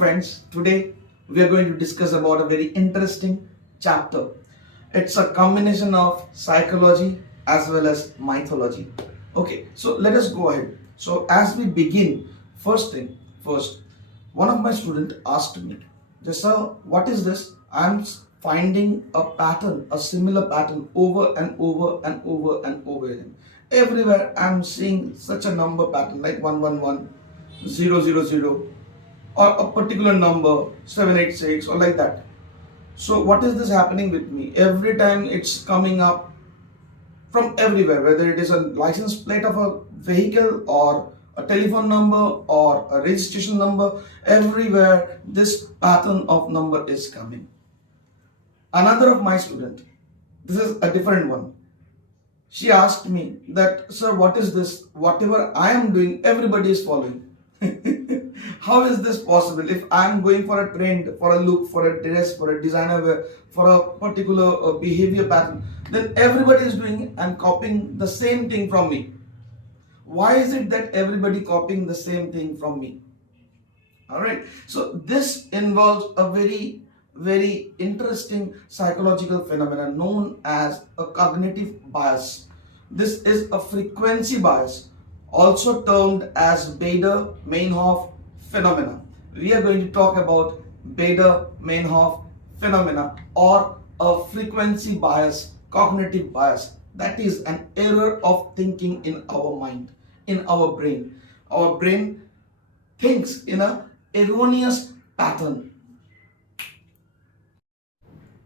friends, today we are going to discuss about a very interesting chapter. It's a combination of psychology as well as mythology. Okay, so let us go ahead. So as we begin, first, one of my students asked me, just sir, what is this? I'm finding a pattern, a similar pattern over and over and over and over again. Everywhere I'm seeing such a number pattern like 111, 000, or a particular number 786 or like that. So what is this happening with me? Every time it's coming up from everywhere, whether it is a license plate of a vehicle or a telephone number or a registration number, everywhere this pattern of number is coming. Another of my student, this is a different one. She asked me that, sir, what is this? Whatever I am doing, everybody is following. How is this possible? If I am going for a trend, for a look, for a dress, for a designer wear, for a particular behavior pattern, then everybody is doing and copying the same thing from me. Why is it that everybody copying the same thing from me? Alright, so this involves a very interesting psychological phenomenon known as a cognitive bias. This is a frequency bias, also termed as Baader-Meinhoff phenomena. We are going to talk about Baader-Meinhoff phenomena, or a frequency bias, cognitive bias. That is an error of thinking in our mind, in our brain. Our brain thinks in a erroneous pattern.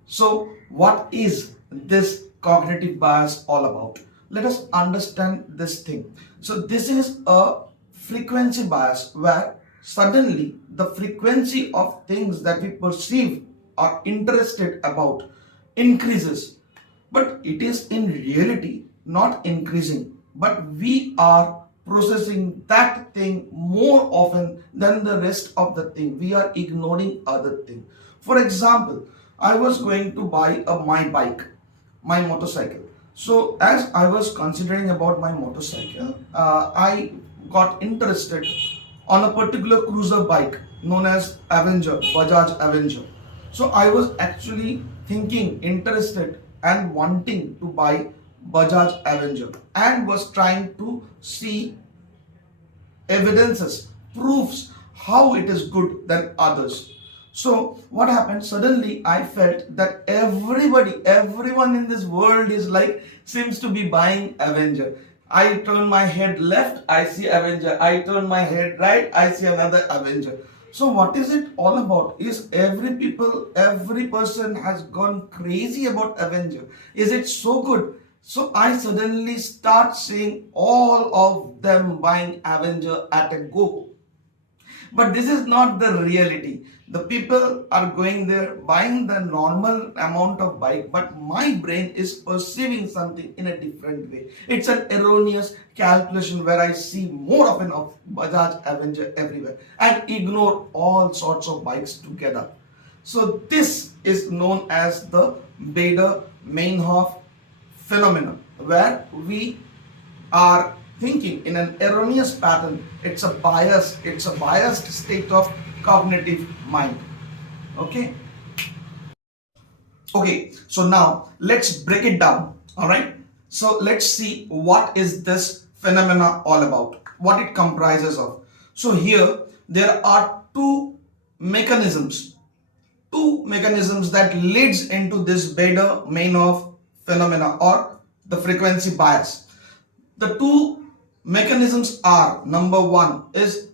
So what is this cognitive bias all about? Let us understand this thing. So this is a frequency bias where suddenly the frequency of things that we perceive or interested about increases, but it is in reality not increasing, but we are processing that thing more often than the rest of the thing. We are ignoring other thing. For example, I was going to buy my bike, my motorcycle. So as I was considering about my motorcycle, I got interested on a particular cruiser bike known as Avenger, Bajaj Avenger. So I was actually thinking, interested and wanting to buy Bajaj Avenger and was trying to see evidences, proofs how it is good than others. So what happened? Suddenly I felt that everyone in this world is like, seems to be buying Avenger. I turn my head left, I see Avenger. I turn my head right, I see another Avenger. So what is it all about? Is every person has gone crazy about Avenger? Is it so good? So I suddenly start seeing all of them buying Avenger at a go. But this is not the reality. The people are going there buying the normal amount of bike, but my brain is perceiving something in a different way. It's an erroneous calculation where I see more of an Bajaj Avenger everywhere and ignore all sorts of bikes together. So this is known as the Baader-Meinhoff phenomenon, where we are thinking in an erroneous pattern. It's a biased state of cognitive mind. Okay, so now let's break it down. All right, so let's see what is this phenomena all about, what it comprises of. So here there are two mechanisms that leads into this Baader-Meinhoff phenomena or the frequency bias. The two mechanisms are, number one is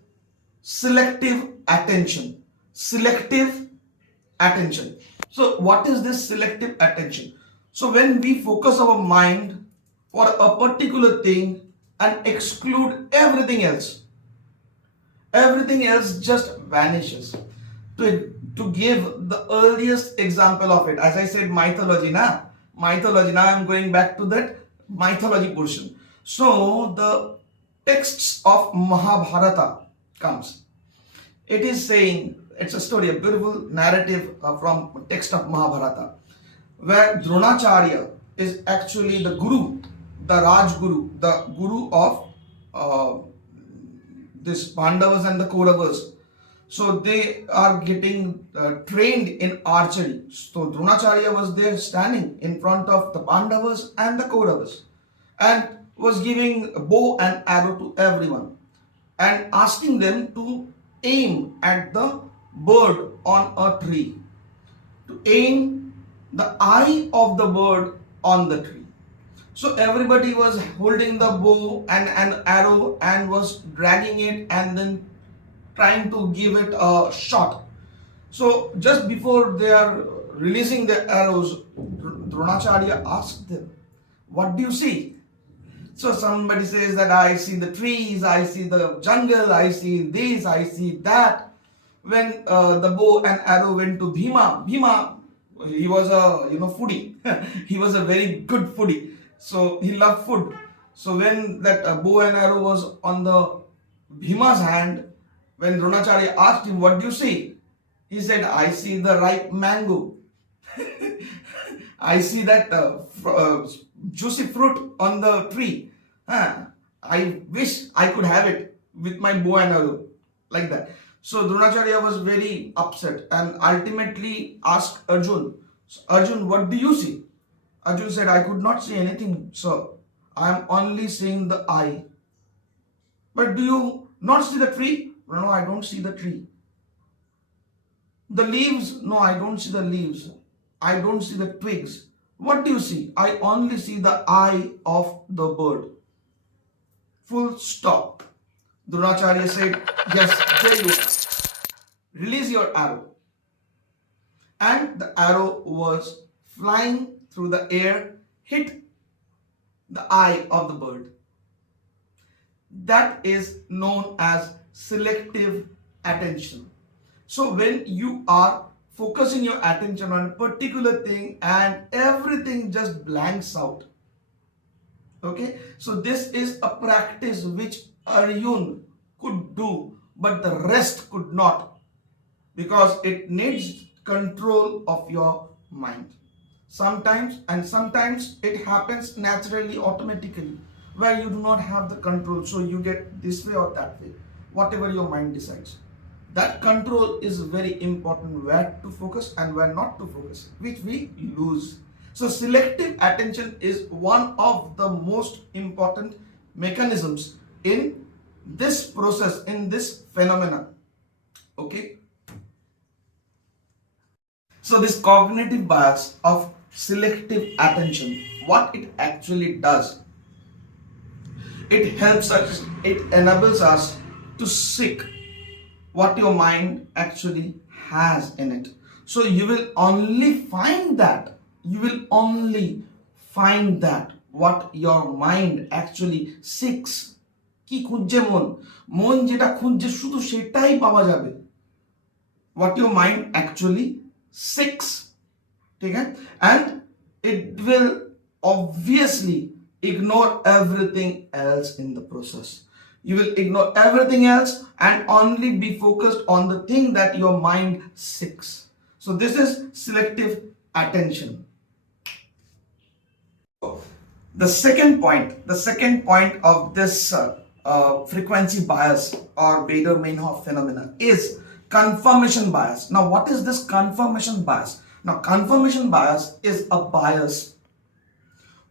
selective attention. Selective attention. So what is this selective attention? So when we focus our mind for a particular thing and exclude everything else just vanishes. To give the earliest example of it, as I said, mythology. Now I'm going back to that mythology portion. So the texts of Mahabharata comes. It is saying, it's a story, a beautiful narrative from text of Mahabharata, where Dronacharya is actually the guru, the Rajguru, the guru of this Pandavas and the Kauravas. So they are getting trained in archery. So Dronacharya was there standing in front of the Pandavas and the Kauravas and was giving a bow and arrow to everyone and asking them to aim at the bird on a tree, to aim the eye of the bird on the tree. So everybody was holding the bow and an arrow and was dragging it and then trying to give it a shot. So just before they are releasing the arrows, Dronacharya asked them, "What do you see?" So somebody says that I see the trees, I see the jungle, I see this, I see that. When the bow and arrow went to Bhima, he was a foodie. He was a very good foodie. So he loved food. So when that bow and arrow was on the Bhima's hand, when Dronacharya asked him, "What do you see?" He said, "I see the ripe mango." I see that juicy fruit on the tree. I wish I could have it with my bow and arrow, like that. So Dronacharya was very upset and ultimately asked Arjun, "Arjun, what do you see?" Arjun said, "I could not see anything, sir. I am only seeing the eye." "But do you not see the tree?" "No, I don't see the tree." "The leaves?" "No, I don't see the leaves. I don't see the twigs." "What do you see?" "I only see the eye of the bird." Full stop. Dronacharya said, "Yes, there you are. Release your arrow." And the arrow was flying through the air, hit the eye of the bird. That is known as selective attention. So when you are focusing your attention on a particular thing and everything just blanks out. Okay, so this is a practice which Arjun could do, but the rest could not, because it needs control of your mind. Sometimes it happens naturally, automatically, where you do not have the control, so you get this way or that way, whatever your mind decides. That control is very important, where to focus and where not to focus, which we lose. So selective attention is one of the most important mechanisms in this process, in this phenomena. Okay. So this cognitive bias of selective attention, what it actually does, it helps us, it enables us to seek what your mind actually has in it. So you will only find that, what your mind actually seeks. কি খুঁজছে মন, মন যেটা খুঁজছে শুধু সেটাই পাওয়া যাবে, what your mind actually seeks. ठीक है? And it will obviously ignore everything else in the process. You will ignore everything else and only be focused on the thing that your mind seeks. So this is selective attention. The second point of this frequency bias or Baader-Meinhoff phenomena is confirmation bias. Now what is this confirmation bias? Now confirmation bias is a bias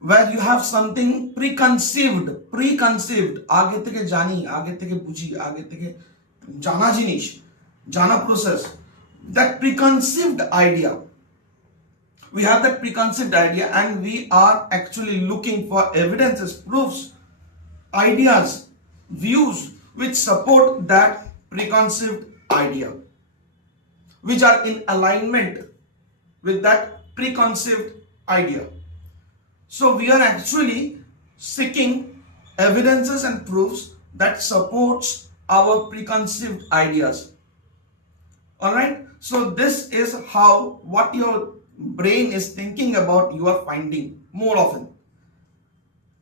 where you have something preconceived, আগে থেকে জানি, আগে থেকে বুঝি, আগে থেকে জানা জিনিস, জানা process, that preconceived idea. We have that preconceived idea and we are actually looking for evidences, proofs, ideas, views which support that preconceived idea, which are in alignment with that preconceived idea. So we are actually seeking evidences and proofs that supports our preconceived ideas. All right. So this is how what your brain is thinking about you are finding more often.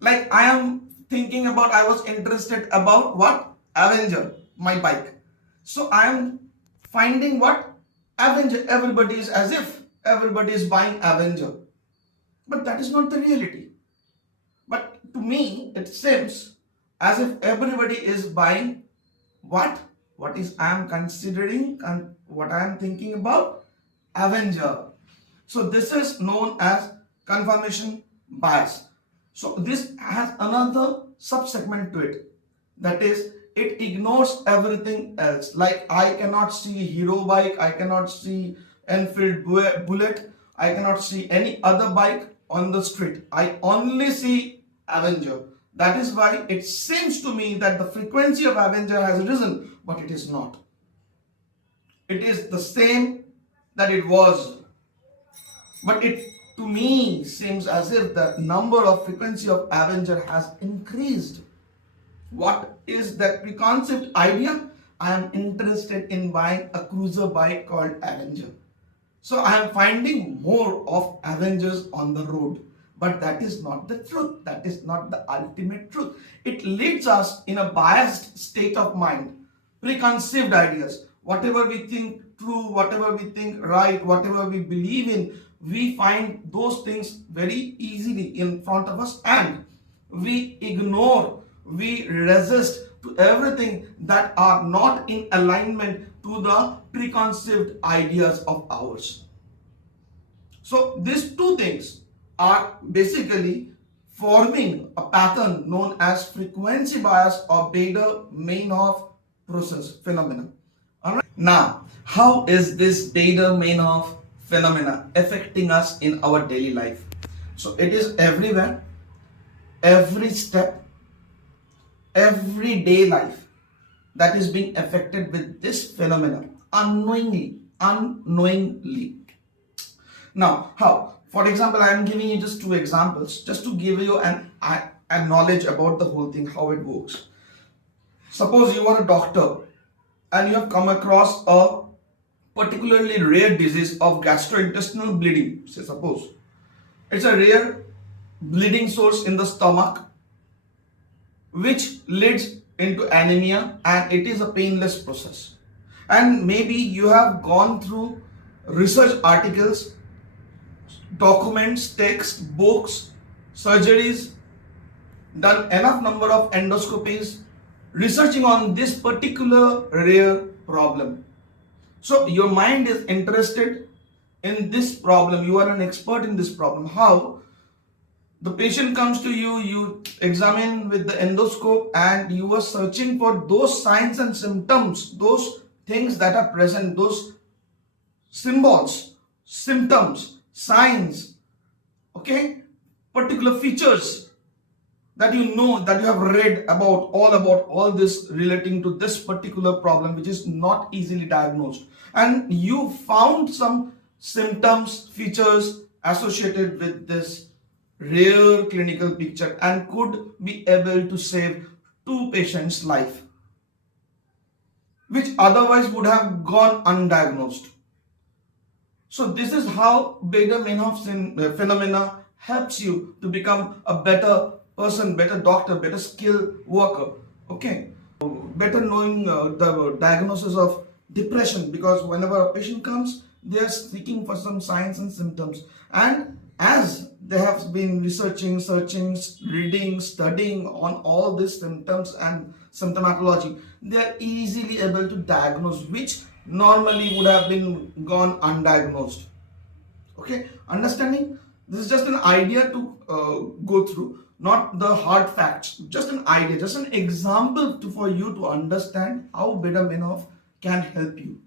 Like I am thinking about, I was interested about what? Avenger, my bike. So I am finding what? Avenger. Everybody is, as if everybody is buying Avenger. But that is not the reality. But to me, it seems as if everybody is buying what? what is I am considering and what I am thinking about? Avenger. So this is known as confirmation bias. So this has another subsegment to it, that is it ignores everything else. Like I cannot see Hero bike, I cannot see Enfield Bullet, I cannot see any other bike on the street. I only see Avenger. That is why it seems to me that the frequency of Avenger has risen, but it is not. It is the same that it was. But it to me seems as if the number of frequency of Avenger has increased. What is that preconceived idea? I am interested in buying a cruiser bike called Avenger. So I am finding more of Avengers on the road. But that is not the truth. That is not the ultimate truth. It leads us in a biased state of mind, preconceived ideas. Whatever we think true, whatever we think right, whatever we believe in, we find those things very easily in front of us and we ignore, we resist to everything that are not in alignment to the preconceived ideas of ours. So these two things are basically forming a pattern known as frequency bias or Baader-Meinhoff process phenomena. Alright. Now, how is this Baader-Meinhoff phenomena affecting us in our daily life? So it is everywhere, every step, everyday life that is being affected with this phenomena unknowingly. Now, how? For example, I am giving you just two examples just to give you a knowledge about the whole thing, how it works. Suppose you are a doctor and you have come across a particularly rare disease of gastrointestinal bleeding. Say suppose it's a rare bleeding source in the stomach which leads into anemia, and it is a painless process. And maybe you have gone through research articles, documents, texts, books, surgeries, done enough number of endoscopies, researching on this particular rare problem. So your mind is interested in this problem. You are an expert in this problem. How? The patient comes to you, you examine with the endoscope and you are searching for those signs and symptoms, those things that are present, those symbols, symptoms, signs, okay, particular features that you know, that you have read about all this relating to this particular problem which is not easily diagnosed, and you found some symptoms, features associated with this rare clinical picture and could be able to save two patients' life which otherwise would have gone undiagnosed. So this is how Baader-Meinhoff phenomena helps you to become a better person, better doctor, better skill worker. Okay, better knowing the diagnosis of depression, because whenever a patient comes, they are seeking for some signs and symptoms, and as they have been researching, searching, reading, studying on all these symptoms and symptomatology, they are easily able to diagnose which normally would have been gone undiagnosed. Okay, understanding? This is just an idea to go through, not the hard facts, just an idea, just an example for you to understand how Baader-Meinhoff can help you.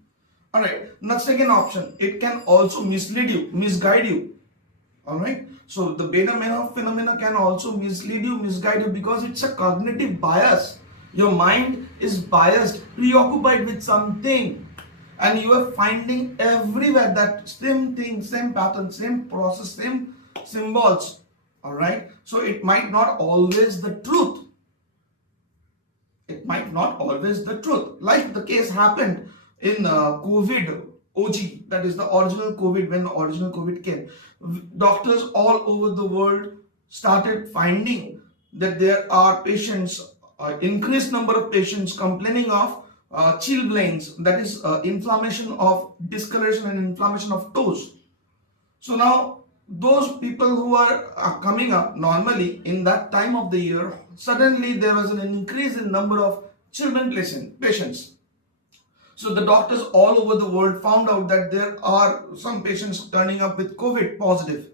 Alright, now second option, it can also mislead you, misguide you. Alright, so the Baader-Meinhoff phenomena can also mislead you, misguide you, because it's a cognitive bias. Your mind is biased, preoccupied with something, and you are finding everywhere that same thing, same pattern, same process, same symbols. Alright, so it might not always the truth. It might not always the truth. Like the case happened in COVID OG, that is the original COVID, when the original COVID came. Doctors all over the world started finding that there are patients, increased number of patients complaining of chilblains, that is inflammation of discoloration and inflammation of toes. So now those people who are coming up normally in that time of the year, suddenly there was an increase in number of children patients. So the doctors all over the world found out that there are some patients turning up with COVID positive.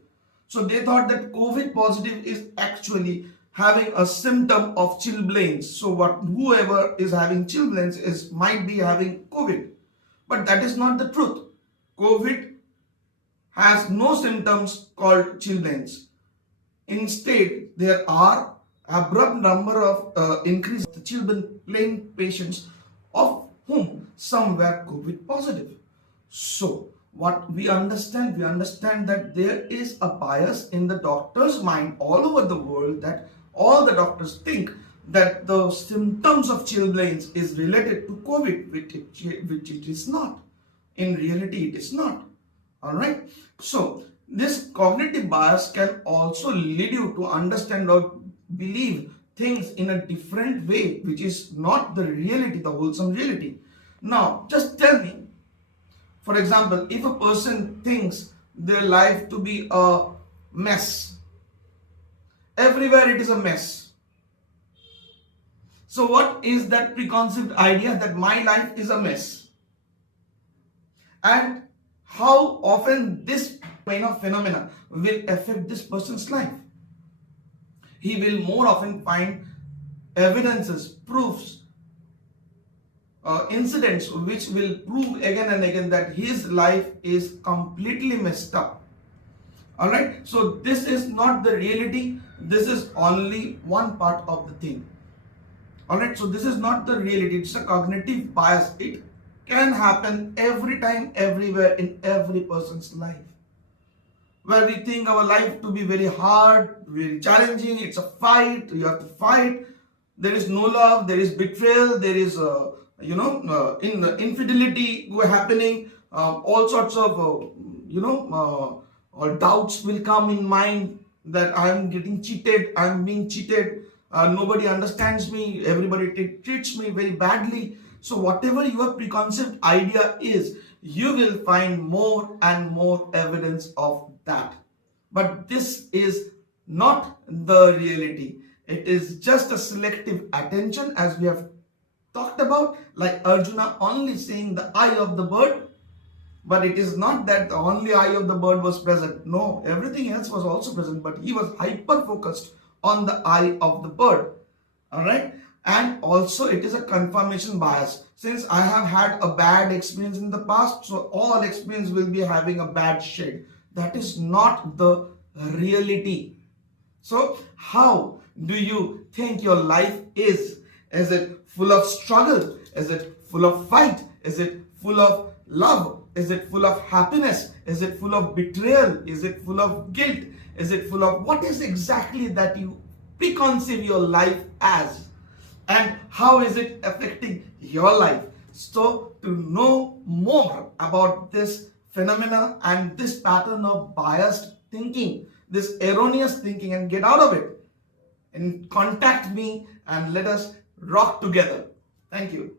So they thought that COVID positive is actually having a symptom of chilblains. So whoever is having chilblains might be having COVID. But that is not the truth. COVID has no symptoms called chilblains. Instead, there are abrupt number of increase the chilblain patients, of whom some were COVID positive. So what we understand that there is a bias in the doctor's mind all over the world, that all the doctors think that the symptoms of chilblains is related to COVID, which it is not. In reality, it is not. All right. So this cognitive bias can also lead you to understand or believe things in a different way, which is not the reality, the wholesome reality. Now, just tell me, for example, if a person thinks their life to be a mess, everywhere it is a mess. So what is that preconceived idea that my life is a mess? And how often this kind of phenomena will affect this person's life? He will more often find evidences, proofs, incidents which will prove again and again that his life is completely messed up. Alright, so this is not the reality, this is only one part of the thing. Alright, so this is not the reality, it's a cognitive bias. It can happen every time, everywhere, in every person's life. Where we think our life to be very hard, very challenging, it's a fight, you have to fight, there is no love, there is betrayal, there is infidelity happening, all sorts of doubts will come in mind that I am getting cheated, I am being cheated, nobody understands me, everybody treats me very badly. So whatever your preconceived idea is, you will find more and more evidence of that. But this is not the reality. It is just a selective attention, as we have talked about, like Arjuna only seeing the eye of the bird. But it is not that the only eye of the bird was present. No, everything else was also present, but he was hyper focused on the eye of the bird. Alright? And also it is a confirmation bias. Since I have had a bad experience in the past, so all experience will be having a bad shade. That is not the reality. So how do you think your life is? Is it full of struggle? Is it full of fight? Is it full of love? Is it full of happiness? Is it full of betrayal? Is it full of guilt? Is it full of what is exactly that you preconceive your life as? And how is it affecting your life? So to know more about this phenomena and this pattern of biased thinking, this erroneous thinking, and get out of it, and contact me and let us rock together. Thank you.